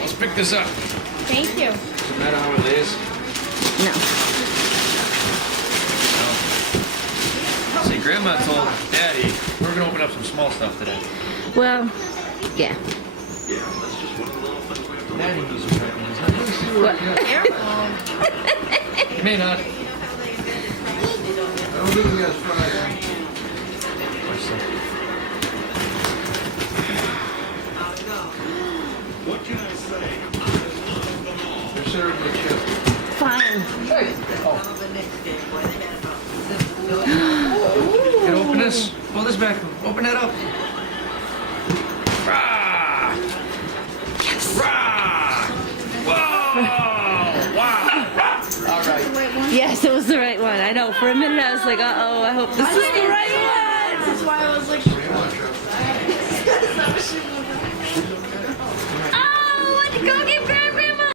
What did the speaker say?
Let's pick this up. Thank you. Doesn't matter how it is. No. See, Grandma told Daddy we're gonna open up some small stuff today. Well, yeah. Daddy needs to try these. Let me see what we got. May not. I don't think we got fries. They're serving the chip. Fine. You can open this. Pull this back. Open that up. Rah! Yes. Rah! Whoa! Wow! All right. Yes, it was the right one. I know. For a minute, I was like, uh-oh, I hope this is the right one. That's why I was like, What do you want, Joe? I was